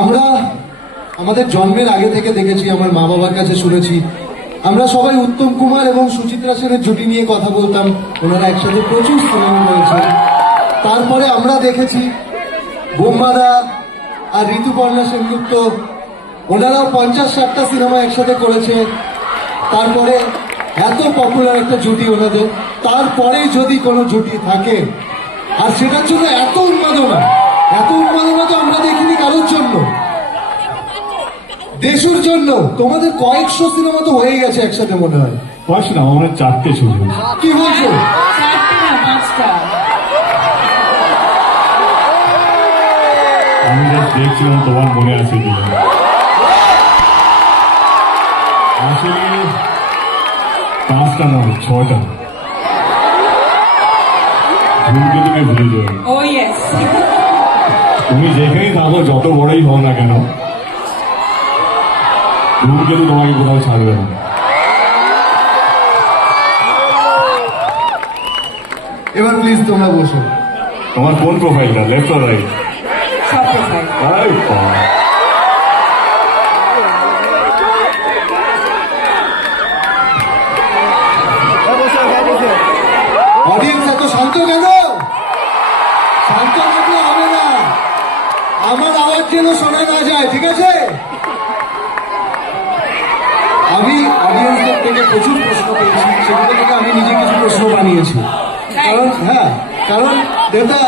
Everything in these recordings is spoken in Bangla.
আমরা আমাদের জন্মের আগে থেকে দেখেছি, আমার মা বাবার কাছে শুনেছি, আমরা সবাই উত্তম কুমার এবং সুচিত্রা সেনের জুটি নিয়ে কথা বলতাম। ওনারা একসাথে প্রচুর সিনেমা করেছে। তারপরে আমরা দেখেছি বোম্বাদা আর ঋতুপর্ণা সেনগুপ্ত, ওনারাও 50-60টা সিনেমা একসাথে করেছে। তারপরে এত পপুলার একটা জুটি ওনাদের, তারপরে যদি কোনো জুটি থাকে আর সেটার জন্য এত উন্মাদনা তো আমরা দেখিনি কারোর জন্য। দেশুর জন্য তোমাদের কয়েকশো সিনেমা তো হয়ে গেছে একসাথে, মনে হয় না, আমরা 4টে ছবি। কি বলছো? আমি দেখছিলাম তোমার মনে আছে কিনা। আসলে 5টা না, 6টা। ধূমকেতুকে ভুলে যাও। তুমি যেখানেই থাকো, যত বড়ই হও না কেন, ধূমকেতু তোমাকে কোথাও ছাড়বে না। এবার প্লিজ তোমরা বসো। তোমার কোন প্রোফাইলটা, লেফট আর রাইট? অডিয়েন্স এত শান্ত কেন? শান্ত থাকলে হবে না, আমার আওয়াজ যেন শোনা না যায়, ঠিক আছে? আমি অডিয়েন্সদের থেকে প্রচুর প্রশ্ন পেয়েছি, সেগুলো থেকে আমি নিজে কিছু প্রশ্ন বানিয়েছি। কারণ দেবদা,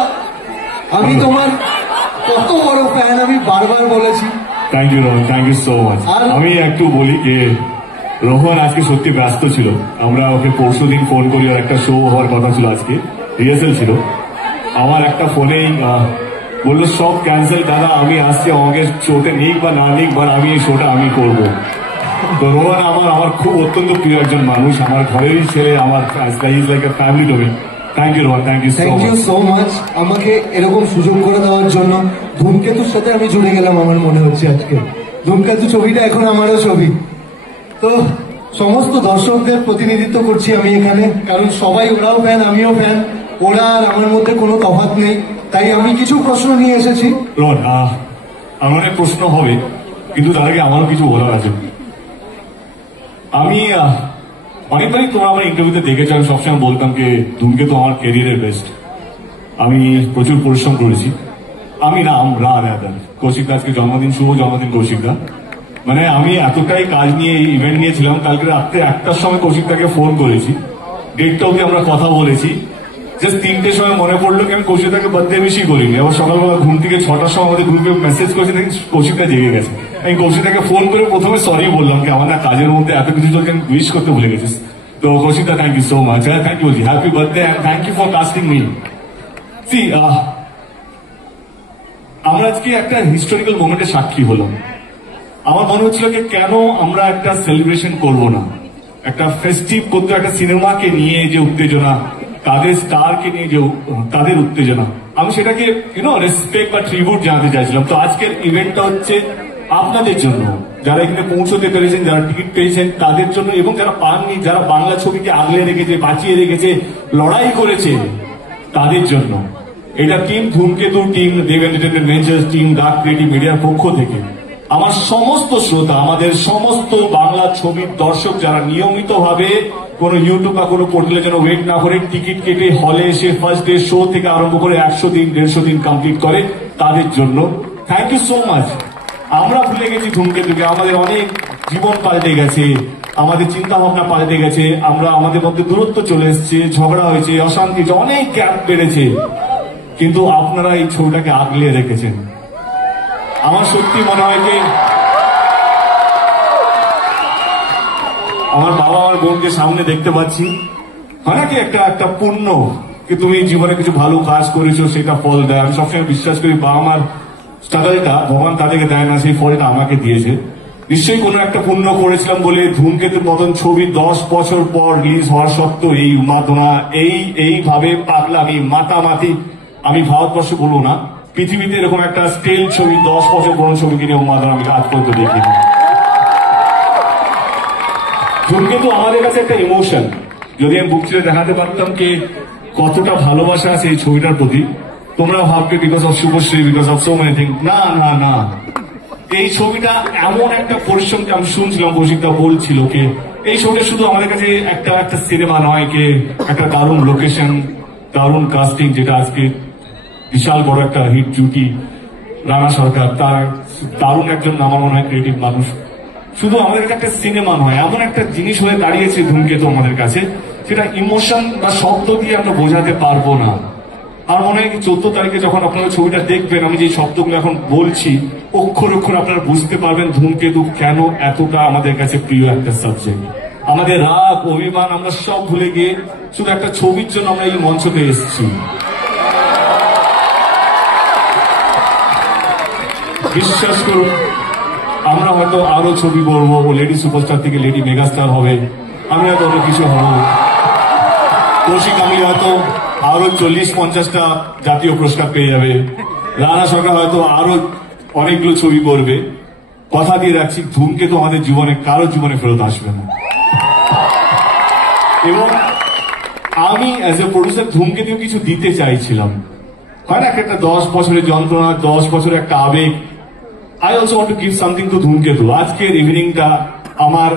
আমি তোমার কত বড় ফ্যান আমি বারবার বলেছি। Thank you Rohan, thank you so much. আমি একটু বলি যে রোহন আজকে সত্যি ব্যস্ত ছিল। আমরা ওকে পরশুদিন ফোন করি, আর একটা শো হওয়ার কথা ছিল, আজকে রিহার্সেল ছিল। আমার একটা ফোনেই বললো সব ক্যান্সেল দাদা, আমি আসছি, আমাকে শোতে নিক বা না নিক, বা আমি এই শোটা আমি করবো। তো রোহন আমার খুব অত্যন্ত প্রিয় একজন মানুষ, আমার ঘরেরই ছেলে, আমার like a family to me. Thank you Rohan, thank you so much আমাকে এরকম সুযোগ করে দেওয়ার জন্য। ধূমকেতুর সাথে আমি জুড়ে গেলাম আমার মনে হচ্ছে আজকে। ধূমকেতু ছবিটা এখন আমারও ছবি। তো সমস্ত দর্শকদের প্রতিনিধিত্ব করছি আমি এখানে, কারণ সবাই, ওরাও ফ্যান, আমিও ফ্যান, ওরা আর আমার মধ্যে কোনো তফাৎ নেই। তাই আমি কিছু প্রশ্ন নিয়ে এসেছি। রোহন, আমার অনেক প্রশ্ন হবে, কিন্তু তার আগে আমারও কিছু বলার আছে। আমি অনেকবারই তোমরা আমার ইন্টারভিউতে দেখেছো, আমি সবসময় বলতাম যে ধূমকেতু আমার ক্যারিয়ারের বেস্ট। আমি প্রচুর পরিশ্রম করেছি। আমি না, আমরা কৌশিক আজকে জন্মদিন, শুভ জন্মদিন কৌশিকদা। মানে আমি এতটাই কাজ নিয়ে, এই ইভেন্ট নিয়েছিলাম, কালকে রাত্রে 1টার সময় কৌশিকদাকে ফোন করেছি, 1:30 অব্দি আমরা কথা বলেছি। জাস্ট 3টের সময় মনে পড়লো কি আমি কৌশিকদাকে বার্থডে উইশই করিনি। আবার সকালবেলা ঘুম থেকে 6টার সময় আমাদের গ্রুপে মেসেজ করেছি, দেখি কৌশিকদা জেগে গেছে। আমি কৌশিকদাকে ফোন করে প্রথমে সরি বললাম কি আমার না কাজের মধ্যে এত কিছু চলছে, আমি উইশ করতে ভুলে গেছিস। তো কৌশিকদা, thank you so much. Thank you বলছি, happy birthday and thank you for casting me. See, আমরা আজকে একটা হিস্টোরিক্যাল মোমেন্টের সাক্ষী হলাম। আমার মনে হচ্ছিল যে কেন আমরা একটা সেলিব্রেশন করব না, একটা ফেস্টিভ করতে, একটা সিনেমাকে নিয়ে যে উত্তেজনা, তাদের স্টারকে নিয়ে যে তাদের উত্তেজনা, আমি সেটাকে রেসপেক্ট বা ট্রিবিউট জানাতে চাইছিলাম। তো আজকের ইভেন্টটা হচ্ছে আপনাদের জন্য, যারা এখানে পৌঁছতে পেরেছেন, যারা টিকিট পেয়েছেন তাদের জন্য, এবং যারা পাননি, যারা বাংলা ছবিকে আগলে রেখেছে, বাঁচিয়ে রেখেছে, লড়াই করেছে, তাদের জন্য। এটা টিম ধূমকেতু, টিম দেব এন্টারটেইনমেন্ট, টিম ডাক ক্রিয়েটিভ মিডিয়ার পক্ষ থেকে আমার সমস্ত শ্রোতা, আমাদের সমস্ত বাংলা ছবির দর্শক যারা নিয়মিত ভাবে কোনো ইউটিউব বা কোনো পোর্টালের জন্য ওয়েট না করে টিকিট কেটে হলে এসে ফার্স্ট ডে শো থেকে আরম্ভ করে 100 দিন 150 দিন কমপ্লিট করে, তাদের জন্য থ্যাংক ইউ সো মাচ। আমরা ভুলে গেছি ধূমকেতুকে, আমাদের অনেক জীবন পাল্টে গেছে, আমাদের চিন্তা ভাবনা পাল্টে গেছে, আমরা আমাদের মধ্যে দূরত্ব চলে এসছে, ঝগড়া হয়েছে, অশান্তি, অনেক গ্যাপ বেড়েছে, কিন্তু আপনারা এই ছবিটাকে আগলে রেখেছেন। আমার সত্যি মনে হয় যে আমার বাবা আমার বোনকে সামনে দেখতে পাচ্ছি, হয় নাকি একটা পুণ্য কি তুমি জীবনে কিছু ভালো কাজ করেছো, সেটা ফল দেয়। আমি সবসময় বিশ্বাস করি বাবা মার স্ট্রাগলটা ভগবান তাদেরকে দেয় না, সেই ফলটা আমাকে দিয়েছে। নিশ্চয়ই কোনো একটা পুণ্য করেছিলাম বলে ধূমকেতুর মতন ছবি 10 বছর পর রিলিজ হওয়ার সত্ত্বেও এই উন্মাদনা, এইভাবে পাগলামি, মাতামাতি, আমি ভারতবর্ষ বলবো না, পৃথিবীতে এরকম একটা স্টেল ছবি, 10 বছর পুরনো ছবিকে নিয়ে উন্মাদনা আমি আজ পর্যন্ত দেখিনি। ধূমকেতু আমাদের কাছে একটা ইমোশন। যদি আমি বুক ছেড়ে দেখাতে পারতাম কি কতটা ভালোবাসা আছে এই ছবিটার প্রতি, তোমরা ভাববে because of Subhashree, because of so many thing. না না না, এই ছবিটা এমন একটা পরিশ্রম, আমি শুনছিলাম কৌশিকদা বলছিল কে এই ছবিটা শুধু আমাদের কাছে একটা সিনেমা নয়, কে একটা দারুণ লোকেশন, দারুণ কাস্টিং, যেটা আজকে বিশাল বড় একটা হিট জুটি, রানা সরকার, তার দারুণ একজন আমার মনে হয় ক্রিয়েটিভ মানুষ। শুধু আমাদের কাছে একটা সিনেমা নয়, এমন একটা জিনিস হয়ে দাঁড়িয়েছে ধূমকেতু আমাদের কাছে, সেটা ইমোশন বা শব্দ দিয়ে আমরা বোঝাতে পারবো না। আর মনে হয় 14 তারিখে যখন আপনারা ছবিটা দেখবেন, আমি যে শব্দগুলো এখন বলছি অক্ষর অক্ষর আপনারা বুঝতে পারবেন ধূমকেতু কেন এতটা আমাদের কাছে প্রিয় একটা সাবজেক্ট। আমাদের রাগ, অভিমান আমরা সব ভুলে গিয়ে শুধু একটা ছবির জন্য আমরা এই মঞ্চতে এসেছি। বিশ্বাস করুন, আমরা হয়তো আরো ছবি করবো, লেডি সুপারস্টার থেকে লেডি মেগাস্টার হবে, আমি হয়তো অনেক কিছু হবো, কৌশিক আমি হয়তো আরো 40-50টা জাতীয় পুরস্কার পেয়ে যাবে, রানা সরকার হয়তো আরো অনেকগুলো ছবি করবে। কথা দিয়ে রাখছি, ধূমকেতু আমাদের জীবনে কারো জীবনে ফেরত আসবে না। এবং আমি অ্যাজ এ প্রডিউসার ধূমকেতু কিছু দিতে চাইছিলাম, হয় না একটা 10 বছরের যন্ত্রণা, 10 বছরের একটা আবেগ। I also want to give something to ধূমকেতু। আজকের ইভিনিংটা আমার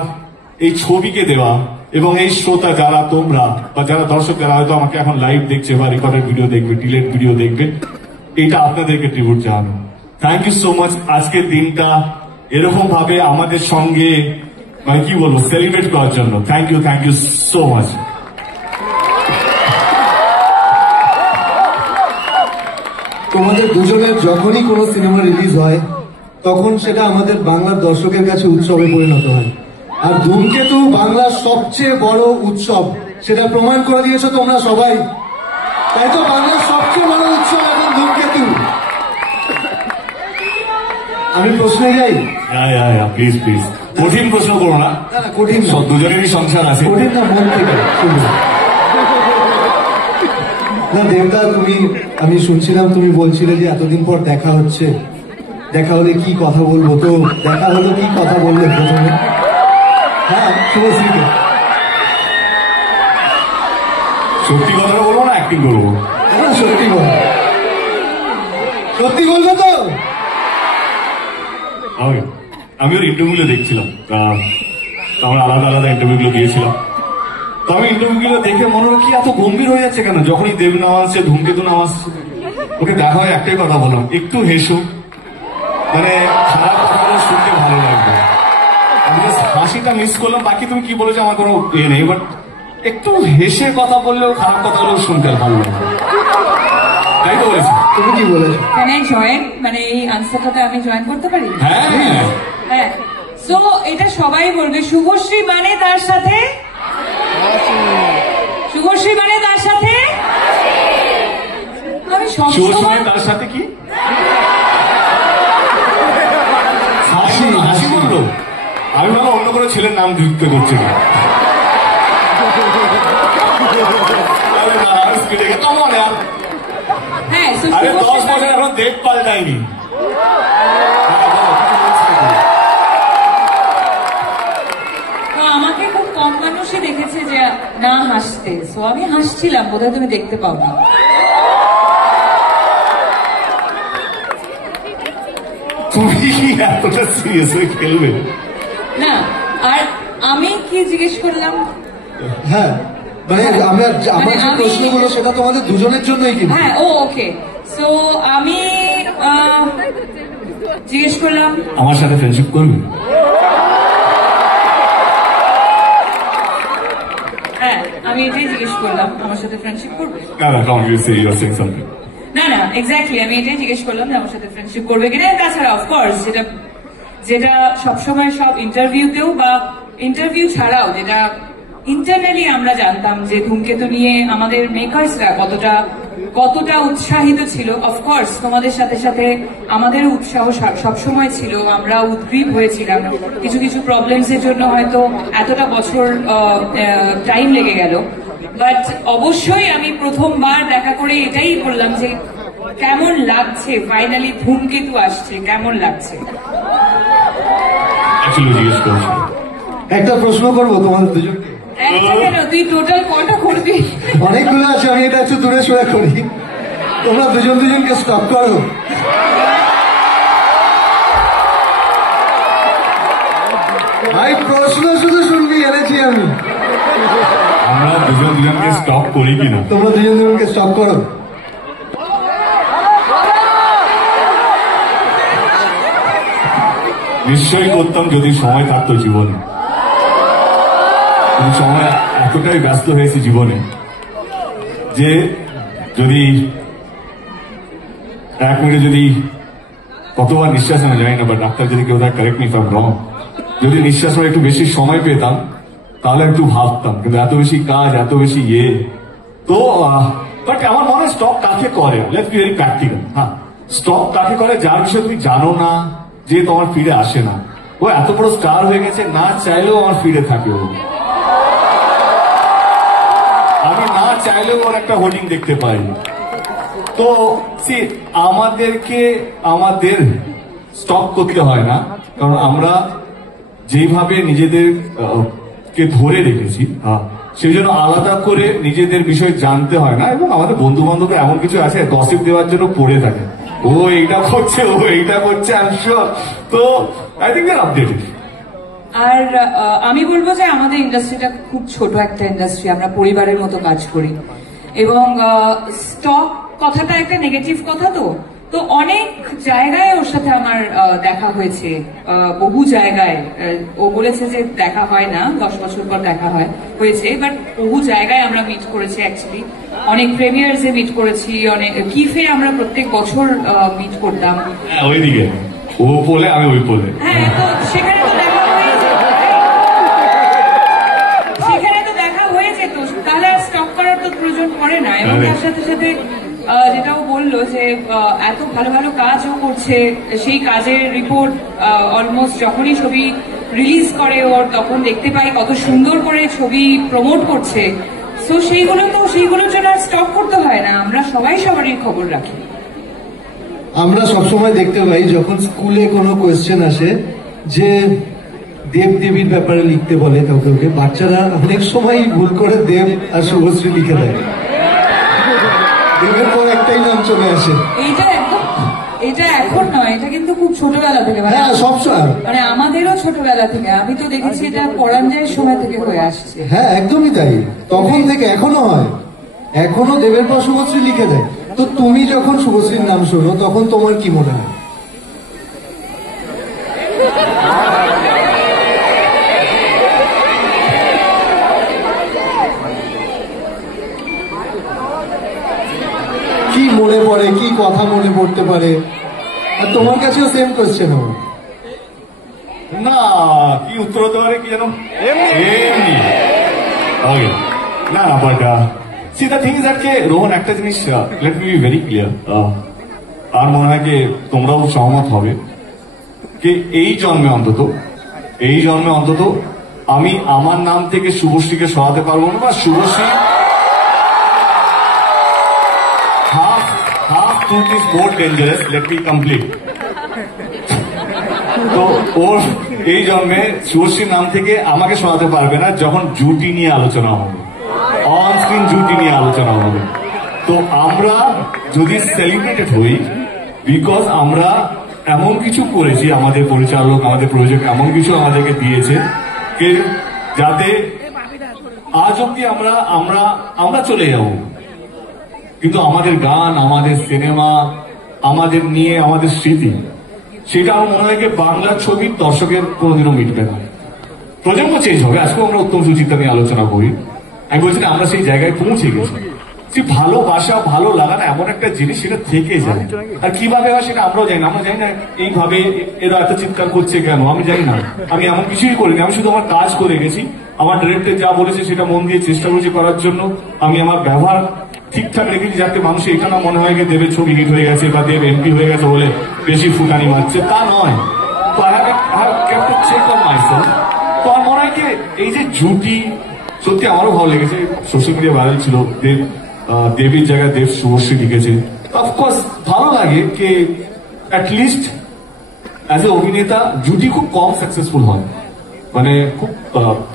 এই ছবিকে দেওয়া, এবং এই শ্রোতা যারা তোমরা বা যারা দর্শক যারা হয়তো আমাকে এখন লাইভ দেখছে বা রেকর্ডেড ভিডিও দেখবে, ডিলেট ভিডিও দেখবে, এটা আপনাদেরকে ট্রিবিউট জানানো। Thank you so much. আজকের দিনটা এরকম ভাবে আমাদের সঙ্গে মানে কি বলবো সেলিব্রেট করার জন্য থ্যাংক ইউ সো মাচ। তোমাদের দুজনের যখনই কোনো সিনেমা রিলিজ হয় তখন সেটা আমাদের বাংলার দর্শকের কাছে উৎসবে পরিণত হয়। আর ধূমকেতু বাংলার সবচেয়ে বড় উৎসব, সেটা প্রমাণ করে দিয়েছো তোমরা সবাই। তাই তো বাংলার সবচেয়ে বড় উৎসব এখন ধূমকেতু। আমি প্রশ্নে যাই, প্লিজ প্লিজ, কঠিন প্রশ্ন করো না। কঠিন সব দুজনেরই সংসার আছে, কঠিন না, মন থেকে না। দেবদা, আমি শুনছিলাম তুমি বলছিলে যে এতদিন পর দেখা হচ্ছে, দেখা হলে কি কথা বলবো, তো দেখা হলো, কি কথা বললে প্রথমে? হ্যাঁ, শুভশ্রীকে সত্যি কথাটা বলবো না অ্যাক্টিং করবো? সত্যি বল, সত্যি বলবো তো। আমি ওর ইন্টারভিউগুলো দেখছিলাম, আমরা আলাদা আলাদা ইন্টারভিউগুলো দিয়েছিলাম। তো আমি ইন্টারভিউগুলো দেখে মনে হলো কি এত গম্ভীর হয়ে যাচ্ছে কেন, যখনই দেব নাম আসছে, ধূমকেতু নাম আসছে, ওকে দেখা হয় একটাই কথা বললাম, একটু হেসো, মানে খারাপ কথাগুলো শুনতে ভালো লাগবে। আমি হাসিটা মিস করলাম, বাকি তুমি কি বলেছো আমার কোনো ইয়ে নেই, বাট একটু হেসে কথা বললেও খারাপ কথাগুলো শুনতে ভালো লাগবে। তাই তো বলেছি? তুমি কি বলেছো? জয়েন, মানে এই আনসারটাতে আমি জয়েন করতে পারি? হ্যাঁ হ্যাঁ। সো এটা সবাই বলবে, শুভশ্রী মানে তার সাথে, শুভশ্রী মানে তার সাথে, আমি সবসময় তার সাথে কি হাসি বললো, আমি ভালো অন্য কোনো ছেলের নাম যুক্ত করছি না। হ্যাঁ, আরে 10 বছর এখন দেখ পাল্টায়নি। আমাকে খুব কম মানুষই দেখেছে যে না হাসতে, সো আমি হাসছিলাম, বোধহয় তুমি দেখতে পাও না। তুমি এতটা সিরিয়াস হয়ে খেলবে না। আর আমি কি জিজ্ঞেস করলাম? হ্যাঁ, মানে আমার যে প্রশ্নগুলো সেটা তোমাদের দুজনের জন্যই কিন্তু। হ্যাঁ, ওকে। সো আমি জিজ্ঞেস করলাম আমার সাথে ফ্রেন্ডশিপ করবে? হ্যাঁ, আমি এটাই জিজ্ঞেস করলাম, আমার সাথে ফ্রেন্ডশিপ করবে? না না, এক্স্যাক্টলি আমি এটাই জিজ্ঞেস করলাম যে আমার সাথে ফ্রেন্ডশিপ করবে কিনা। তাছাড়া অফকোর্স যেটা সবসময় সব ইন্টারভিউতেও বা ইন্টারভিউ ছাড়াও যেটা ইন্টারনালি আমরা জানতাম যে ধূমকেতু নিয়ে আমাদের মেকার্সরা কতটা উৎসাহিত ছিল। অফকোর্স তোমাদের সাথে সাথে আমাদের উৎসাহ সবসময় ছিল, আমরা উদ্গ্রীব হয়েছিলাম। কিছু কিছু প্রবলেমস এর জন্য হয়তো এতটা বছর টাইম লেগে গেল, বাট অবশ্যই আমি প্রথমবার দেখা করে এটাই বললাম যে কেমন লাগছে, ফাইনালি ধূমকেতু আসছে, কেমন লাগছে। একটা প্রশ্ন করবো তোমাদের দুজনকে। একটা কেন, তুই টোটাল কটা করবি? অনেকগুলো আছে, আমি এটা একটু দূরে সরে করি। তোমরা দুজন দুজনকে স্টপ করো। ভাই প্রশ্ন শুধু শুনবি এনেছি আমি। আমরা দুজন দুজনকে স্টপ করি কিনা? তোমরা দুজন দুজনকে স্টপ করো। নিশ্চয়ই করতাম যদি সময় থাকতো জীবনে। কিন্তু সময় এতটাই ব্যস্ত হয়েছে জীবনে যে যদি 1 মিনিটে যদি কতবার নিঃশ্বাস নেওয়া যায় না, বা ডাক্তার যদি কেউ correct me if I am রং, যদি নিঃশ্বাস নেওয়ার একটু বেশি সময় পেতাম তাহলে একটু ভাবতাম, কিন্তু এত বেশি কাজ, এত বেশি তো বাট আমার মনে হয় স্টপ কাকে করে, লেটস বি ভেরি প্র্যাকটিক্যাল। হ্যাঁ, স্টপ কাকে করে যার বিষয়ে তুমি জানো না, যে তোমার ফিরে আসে না। ও এত বড় স্টার হয়ে গেছে, না চাইলেও আমার ফিরে থাকে। ও আমি না চাইলেও ওর একটা হোর্ডিং দেখতে পাই। তো আমাদেরকে আমাদের স্টপ করতে হয় না, কারণ আমরা যেভাবে নিজেদের কে ধরে রেখেছি, সেই জন্য আলাদা করে নিজেদের বিষয় জানতে হয় না। এবং আমাদের বন্ধু বান্ধব এমন কিছু আছে গসিপ দেওয়ার জন্য পড়ে থাকে, ও এইটা করছে, ও এইটা করছে, আমি শিওর। তো আই থিঙ্ক দ্যাট আপডেটেড। আর আমি বলবো যে আমাদের ইন্ডাস্ট্রিটা খুব ছোট একটা ইন্ডাস্ট্রি, আমরা পরিবারের মতো কাজ করি। এবং স্টক কথাটা একটা নেগেটিভ কথা, তো অনেক জায়গায় ওর সাথে আমার দেখা হয়েছে, বহু জায়গায়। ও বলেছে যে দেখা হয় না, 10 বছর পর দেখা হয়েছে, বাট বহু জায়গায় আমরা মিট করেছি অ্যাকচুয়ালি। অনেক প্রিমিয়ার্সে মিট করেছি, অনেক কিফে আমরা প্রত্যেক বছর মিট করতাম। ওইদিকে ও বলে আমি ওই বলে, হ্যাঁ, তো সেখানে তো দেখা হয়েছে, তাহলে আর স্টপ করার তো প্রয়োজন পড়ে না। এবং তার সাথে সাথে যেটাও বললো যে এত ভালো ভালো কাজও করছে, সেই কাজের রিপোর্ট অলমোস্ট যখনই ছবি রিলিজ করে ওর, তখন দেখতে পাই কত সুন্দর করে ছবি প্রমোট করছে। তো সেইগুলোর জন্য আর স্টপ করতে হয় না, আমরা সবাই সবারই খবর রাখি। আমরা সবসময় দেখতে পাই যখন স্কুলে কোনো কোয়েশ্চেন আসে যে দেব দেবীর ব্যাপারে লিখতে বলে কাউকে, বাচ্চারা অনেক সময় ভুল করে দেব আর শুভশ্রী লিখে দেয়, দেবের পর একটাই নাম চলে আসে। এটা এখন নয়, এটা কিন্তু খুব ছোটবেলা থেকে, হ্যাঁ সবসময়, মানে আমাদেরও ছোটবেলা থেকে। আমি তো দেখেছি এটা পরাঞ্জয়ের সময় থেকে হয়ে আসছে। হ্যাঁ একদমই তাই, তখন থেকে এখনো হয়, এখনো দেবের পর শুভশ্রী লিখে দেয়। তো তুমি যখন শুভশ্রীর নাম শোনো তখন তোমার কি মনে হয়? কি মনে পড়ে, কি কথা মনে পড়তে পারে? আর তোমার কাছেও সেম কোয়েশ্চেন হবে না, কি উত্তর হতে পারে কি জানো? এমনি ওকে না, but see the thing is that কে রোহন, একটা জিনিস let me be very clear, আর মনে হয় কি তোমরাও সহমত হবে যে এই জন্মে অন্তত আমি আমার নাম থেকে শুভশ্রীকে সরাতে পারবো না, বা Subhashree half truth is more dangerous, let me complete. তো ওর এই জন্মে শুভশ্রীর নাম থেকে আমাকে শোনাতে পারবে না যখন জুটি নিয়ে আলোচনা হবে, অন স্ক্রিন জুটি নিয়ে আলোচনা হবে। তো আমরা যদি সেলিব্রেটেড হই, বিকজ আমরা এমন কিছু করেছি, আমাদের পরিচালক, আমাদের প্রযোজক এমন কিছু আমাদেরকে দিয়েছে যাতে আজ অব্দি আমরা চলে যাব, কিন্তু আমাদের গান, আমাদের সিনেমা, আমাদের নিয়ে আমাদের স্মৃতি, সেটা আমার মনে হয় বাংলার ছবির দর্শকের কোনোদিনও মিটবে না। প্রজন্ম চেঞ্জ হবে, আজকেও আমরা উত্তম সুচিত্রা নিয়ে আলোচনা করি। আমি বলছি না আমরা সেই জায়গায় পৌঁছে গেছি। সেই ভালোবাসা, ভালো লাগানো এমন একটা জিনিস, সেটা থেকে যায়। আর কিভাবে হয় সেটা আমরাও জানি না। আমরা জানি না এইভাবে এরা এত চিৎকার করছে কেন, আমি জানি না। আমি এমন কিছুই করিনি, আমি শুধু আমার কাজ করে গেছি। আমার ডিরেক্টর যা বলেছে সেটা মন দিয়ে চেষ্টা করেছি করার জন্য। আমি আমার ব্যবহার ঠিকঠাক রেখেছি যাতে মানুষ এটা না মনে হয় যে দেবের ছবি হিট হয়ে গেছে বা দেব এমপি হয়ে গেছে বলে বেশি ফুটানি মারছে, তা নয়। তো I have kept a check on myself. তো আমার মনে হয় এই যে জুটি, সত্যি আমারও ভালো লেগেছে। সোশ্যাল মিডিয়া ভাইরাল ছিল, দেবীর জায়গায় দেব শুভশ্রী লিখেছে। অফকোর্স ভালো লাগে যে অ্যাটলিস্ট অ্যাজ এ অভিনেতা জুটি খুব কম সাকসেসফুল হয়, মানে খুব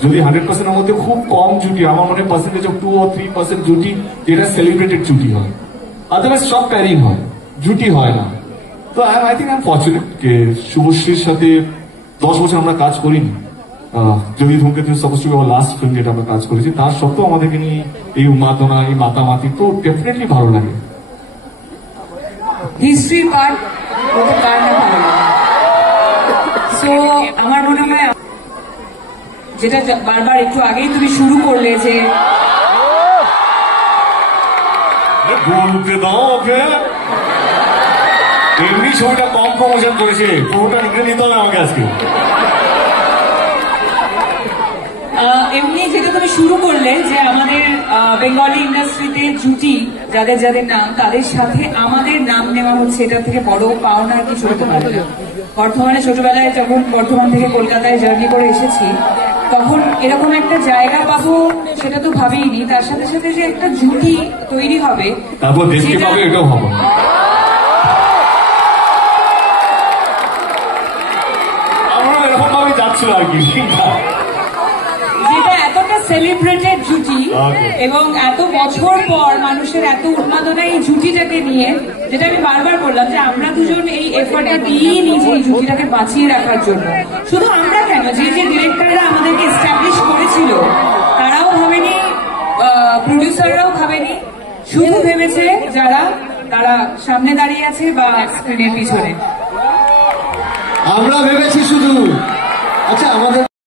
যদি 100%-এর মধ্যে খুব কম জুটি, আমার মনে হয় পার্সেন্টেজ অফ 2 or 3% জুটি যেটা সেলিব্রেটেড জুটি হয়। আদারওয়াইজ সব প্যারিং হয়, জুটি হয় না। তো I think I am fortunate যে শুভশ্রীর সাথে 10 বছর আমরা কাজ করিনি। যদি ধূমকেতু suppose two B our last film যেটা আমরা কাজ করেছি, তার সত্ত্বেও আমাদেরকে নিয়ে এই উন্মাদনা, এই মাতামাতি তো ডেফিনেটলি ভালো লাগে। হিস্ট্রির পার্ট ওটা কার না ভালো লাগে। সো আমার মনে হয় যেটা বারবার একটু আগেই তুমি শুরু করলে যে বলতে দাও ওকে, এমনি ছবিটা কম প্রমোশন করেছে, পুরোটা নিতে নিতে হবে আমাকে আজকে। এমনি যেটা তুমি শুরু করলে যে আমাদের বেঙ্গলি ইন্ডাস্ট্রিতে জুটি যাদের যাদের নাম, তাদের সাথে আমাদের নাম নেওয়া হচ্ছে, এটা থেকে বড় পাওনা আর কিছু হতে পারে না। বর্ধমানে ছোটবেলায় যখন বর্ধমান থেকে কলকাতায় জার্নি করে এসেছি, তখন এরকম একটা জায়গা পাবো সেটা তো ভাবিনি। তার সাথে সাথে যে একটা জুটি তৈরি হবে, তারপর দেশকে পাবে, এটাও ভাবো। আমরা এরকম ভাবে যাচ্ছিল আর কি, যেটা এতটা সেলিব্রেটেড জুটি এবং এত বছর পর মানুষের এত উন্মাদনা এই জুটিটাকে নিয়ে, যেটা আমি বারবার বললাম যে আমরা দুজন এই এফর্টটা দিয়েই নিয়েছি এই জুটিটাকে বাঁচিয়ে রাখার জন্য। শুধু আমরা কেন, যে যে ডিরেক্টররা আমাদেরকে এস্টাবলিশ করেছিল তারাও ভাবেনি, প্রডিউসাররাও ভাবেনি, শুধু ভেবেছে যারা তারা সামনে দাঁড়িয়ে আছে বা স্ক্রিনের পিছনে। আমরা ভেবেছি শুধু। আচ্ছা, আমাদের